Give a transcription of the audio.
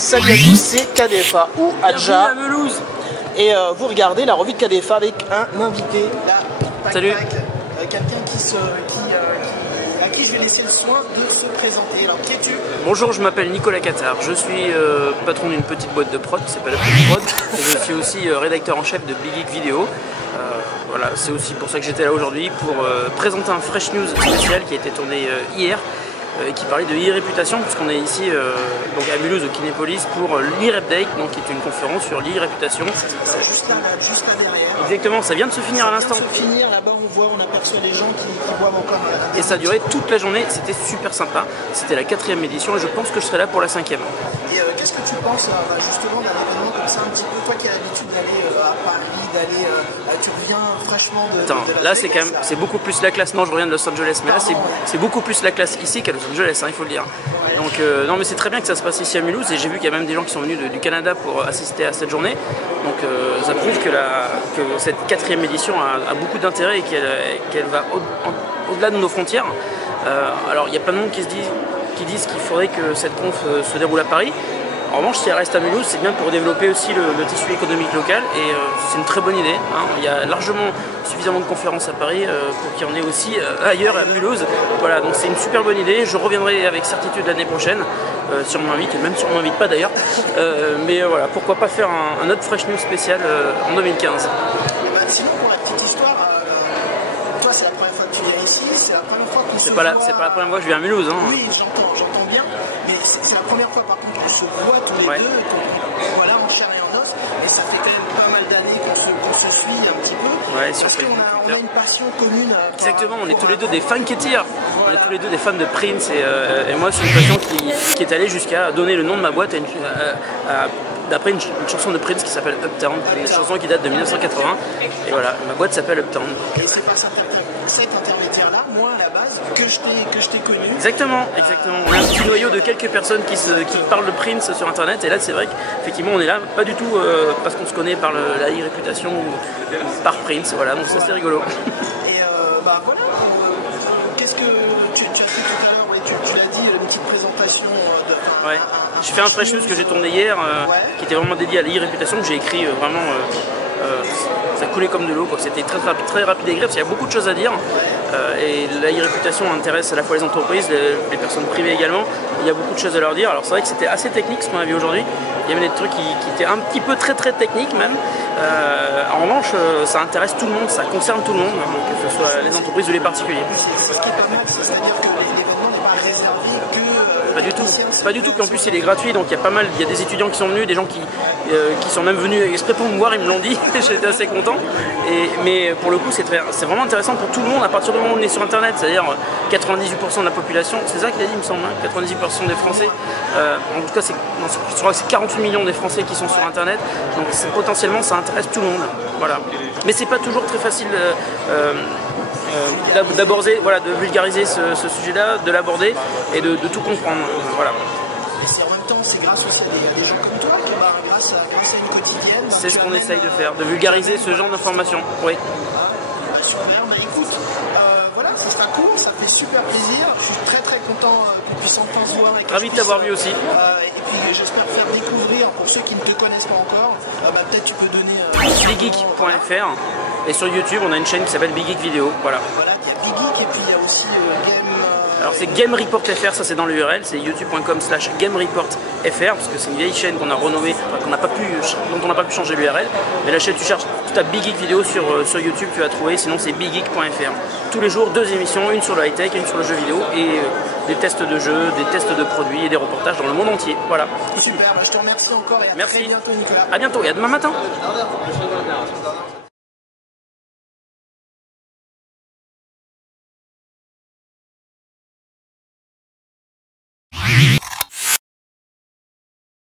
Salut à tous, c'est KDFA ou Adja. Et vous regardez la revue de KDFA avec un invité. Là, salut. Quelqu'un à qui je vais laisser le soin de se présenter. Alors, qui es-tu? Bonjour, je m'appelle Nicolas Cattard. Je suis patron d'une petite boîte de prod qui s'appelle Upload Prod. Et je suis aussi rédacteur en chef de Big Geek Vidéo. Voilà, c'est aussi pour ça que j'étais là aujourd'hui pour présenter un Fresh News spécial qui a été tourné hier. Qui parlait de e-réputation, puisqu'on est ici donc à Mulhouse, au Kinépolis, pour l'e-Repdate, donc qui est une conférence sur l'e-réputation. Juste là derrière. Exactement, ça vient de se finir à l'instant. Là-bas, on aperçoit des gens qui boivent encore. Et ça a duré toute la journée, c'était super sympa. C'était la 4e édition et je pense que je serai là pour la 5e. Et qu'est-ce que tu penses justement d'un événement comme ça, un petit peu, toi qui as l'habitude d'aller à Paris, tu reviens fraîchement de là c'est quand même, c'est beaucoup plus la classe. Non, je reviens de Los Angeles, mais là c'est beaucoup plus la classe ici qu'à Los Angeles, hein, il faut le dire. Donc non, mais c'est très bien que ça se passe ici à Mulhouse, et j'ai vu qu'il y a même des gens qui sont venus du Canada pour assister à cette journée. Donc ça prouve que cette 4e édition a beaucoup d'intérêt et qu'elle va au-delà de nos frontières. Alors il y a plein de monde qui disent qu'il faudrait que cette conf se déroule à Paris. En revanche, si elle reste à Mulhouse, c'est bien pour développer aussi le tissu économique local, et c'est une très bonne idée. Hein. Il y a largement suffisamment de conférences à Paris pour qu'il y en ait aussi ailleurs à Mulhouse. Voilà, donc c'est une super bonne idée. Je reviendrai avec certitude l'année prochaine, si on m'invite, et même si on m'invite pas d'ailleurs. Mais voilà, pourquoi pas faire un autre Fresh News spécial en 2015. Sinon, pour la petite histoire, toi c'est la première fois que tu viens ici, c'est la première fois qu'on se voit... C'est pas la première fois que je viens à Mulhouse. Hein. Oui, j'entends bien, mais c'est la première fois par contre qu'on se voit tous les deux, voilà, en chair et en os, et ça fait quand même pas mal d'années qu'on se suit un petit peu. Ouais, sur parce qu'on a une passion commune. Exactement, on est tous les deux des funketeers. On est tous les deux des fans de Prince, et moi c'est une passion qui est allée jusqu'à donner le nom de ma boîte d'après une chanson de Prince qui s'appelle Uptown, une chanson qui date de 1980, et voilà, ma boîte s'appelle Uptown. Et c'est par cet intermédiaire-là, moi à la base, que je t'ai connu. Exactement. On a un petit noyau de quelques personnes qui parlent de Prince sur internet, et là c'est vrai qu'effectivement on est là, pas du tout parce qu'on se connaît par la e-réputation ou par Prince, voilà, donc ça c'est rigolo. Et voilà, qu'est-ce que tu as fait tout à l'heure, tu l'as dit, une petite présentation de... Ouais. J'ai fait un Fresh News que j'ai tourné hier, qui était vraiment dédié à l'e-réputation, que j'ai écrit vraiment, ça coulait comme de l'eau, c'était très rapide et agréable, parce qu'il y a beaucoup de choses à dire, et la e-réputation intéresse à la fois les entreprises, les personnes privées également, il y a beaucoup de choses à leur dire. Alors c'est vrai que c'était assez technique ce qu'on a vu aujourd'hui, il y avait des trucs qui étaient un petit peu très techniques même. En revanche, ça intéresse tout le monde, ça concerne tout le monde, hein, que ce soit les entreprises ou les particuliers. C'est ce qui est pas mal, c'est-à-dire que l'événement n'est pas réservé que... Pas du tout, puis en plus il est gratuit, donc il y a des étudiants qui sont venus, des gens qui sont même venus exprès pour me voir, ils me l'ont dit, j'étais assez content. Mais pour le coup c'est vraiment intéressant pour tout le monde à partir du moment où on est sur internet, c'est-à-dire 98% de la population, c'est ça qu'il a dit il me semble, hein, 98% des Français, en tout cas je crois que c'est 48 millions des Français qui sont sur internet, donc potentiellement ça intéresse tout le monde, voilà. Mais c'est pas toujours très facile d'aborder, voilà, de vulgariser ce sujet-là, de l'aborder et de tout comprendre, voilà. Et en même temps, c'est grâce aussi à des gens comme toi, grâce à une quotidienne. C'est ce qu'on essaye de faire, de vulgariser ce genre d'informations, oui. Super, écoute, voilà, c'est un cours, ça fait super plaisir, je suis très content qu'on puisse enfin se voir. Ravi de t'avoir vu aussi. Et puis j'espère faire découvrir, pour ceux qui ne te connaissent pas encore, peut-être tu peux donner... BigGeek.fr, et sur YouTube on a une chaîne qui s'appelle Big Geek Vidéo, voilà. Voilà, il y a Big Geek et puis il y a aussi Game... Alors c'est GameReport.fr, ça c'est dans l'URL, c'est youtube.com/GameReport.fr, parce que c'est une vieille chaîne qu'on a renommée, dont on n'a pas pu changer l'URL. Mais la chaîne, tu tapes Big Geek Vidéo sur YouTube, tu vas trouver, sinon c'est BigGeek.fr. Tous les jours, 2 émissions, une sur le high-tech et une sur le jeu vidéo, et des tests de jeux, des tests de produits et des reportages dans le monde entier. Voilà. Super, je te remercie encore et à Merci. très bientôt Nicolas. À bientôt et à demain matin.